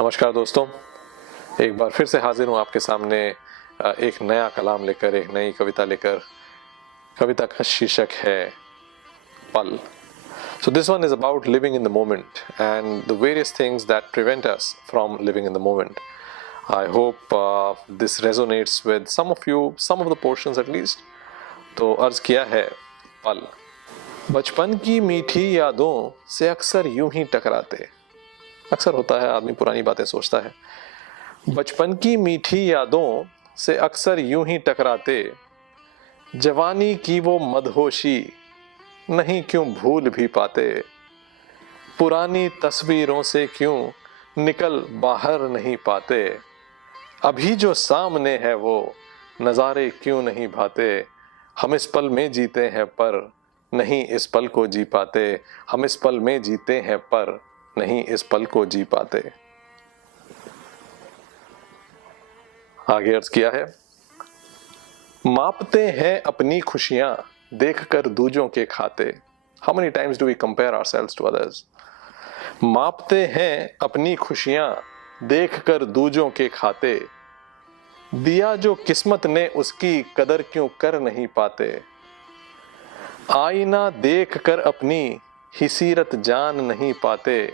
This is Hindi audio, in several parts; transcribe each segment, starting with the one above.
नमस्कार दोस्तों, एक बार फिर से हाजिर हूँ आपके सामने एक नया कलाम लेकर, एक नई कविता लेकर। कविता का शीर्षक है पल। So this one is about living in the moment and the various things that prevent us from living in the moment. I hope this resonates with some of you, some of the portions at least. तो अर्ज किया है पल। बचपन की मीठी यादों से अक्सर यूं ही टकराते। अक्सर होता है, आदमी पुरानी बातें सोचता है। बचपन की मीठी यादों से अक्सर यूं ही टकराते, जवानी की वो मदहोशी नहीं क्यों भूल भी पाते, पुरानी तस्वीरों से क्यों निकल बाहर नहीं पाते, अभी जो सामने है वो नज़ारे क्यों नहीं भाते, हम इस पल में जीते हैं पर नहीं इस पल को जी पाते, हम इस पल में जीते हैं पर नहीं इस पल को जी पाते। आगे अर्ज किया है, मापते हैं अपनी खुशियां देखकर दूजों के खाते। How many times do we compare ourselves to others? मापते हैं अपनी खुशियां देखकर दूजों के खाते, दिया जो किस्मत ने उसकी कदर क्यों कर नहीं पाते, आईना देखकर अपनी ही सीरत जान नहीं पाते,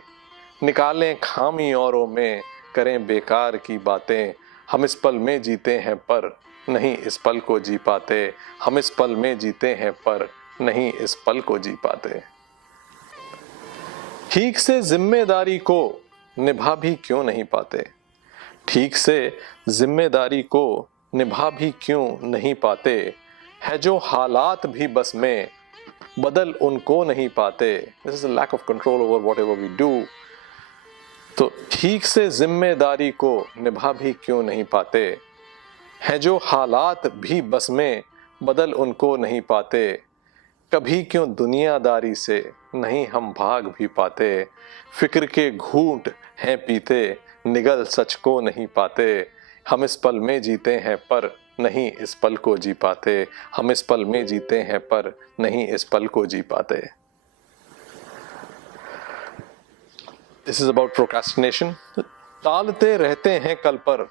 निकालें खामी औरों में करें बेकार की बातें, हम इस पल में जीते हैं पर नहीं इस पल को जी पाते, हम इस पल में जीते हैं पर नहीं इस पल को जी पाते। ठीक से जिम्मेदारी को निभा भी क्यों नहीं पाते, ठीक से जिम्मेदारी को निभा भी क्यों नहीं पाते, है जो हालात भी बस में बदल उनको नहीं पाते। This is a lack of control over whatever we do. तो ठीक से जिम्मेदारी को निभा भी क्यों नहीं पाते, है जो हालात भी बस में बदल उनको नहीं पाते, कभी क्यों दुनियादारी से नहीं हम भाग भी पाते, फिक्र के घूंट हैं पीते निगल सच को नहीं पाते, हम इस पल में जीते हैं पर नहीं इस पल को जी पाते, हम इस पल में जीते हैं पर नहीं इस पल को जी पाते। This is about procrastination. टालते रहते हैं कल पर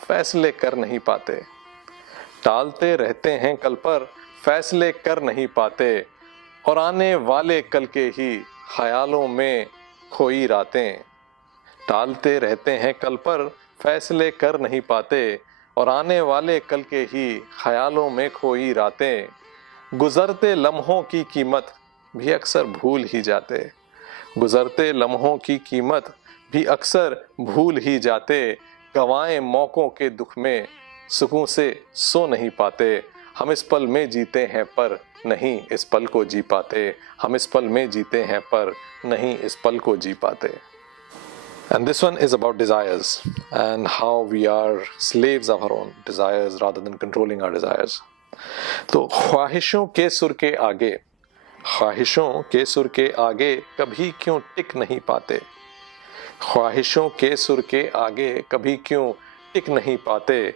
फैसले कर नहीं पाते, टालते रहते हैं कल पर फैसले कर नहीं पाते, और आने वाले कल के ही ख्यालों में खोई रातें, टालते रहते हैं कल पर फैसले कर नहीं पाते, और आने वाले कल के ही ख्यालों में खोई रातें, गुजरते लम्हों की कीमत भी अक्सर भूल ही जाते, गुजरते लम्हों की कीमत भी अक्सर भूल ही जाते, गंवाए मौकों के दुख में सुकून से सो नहीं पाते, हम इस पल में जीते हैं पर नहीं इस पल को जी पाते, हम इस पल में जीते हैं पर नहीं इस पल को जी पाते। And this one is about desires and how we are slaves of our own desires rather than controlling our desires. तो ख्वाहिशों के सुर के आगे, ख्वाहिशों के सुर के आगे कभी क्यों टिक नहीं पाते, ख्वाहिशों के सुर के आगे कभी क्यों टिक नहीं पाते,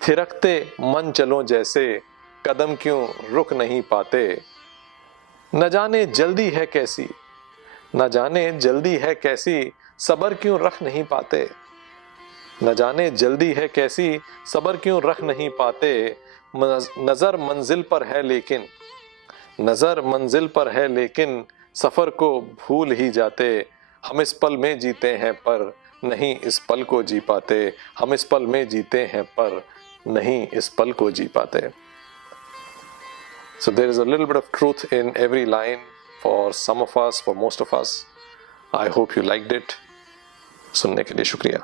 थिरकते मन चलो जैसे कदम क्यों रुक नहीं पाते, न जाने जल्दी है कैसी, न जाने जल्दी है कैसी सब्र क्यों रख नहीं पाते, न जाने जल्दी है कैसी सब्र क्यों रख नहीं पाते, नजर मंजिल पर है लेकिन, नजर मंजिल पर है लेकिन सफर को भूल ही जाते, हम इस पल में जीते हैं पर नहीं इस पल को जी पाते, हम इस पल में जीते हैं पर नहीं इस पल को जी पाते। So there is a little bit of truth in every line for some of us, for most of us. I hope you liked it. सुनने के लिए शुक्रिया।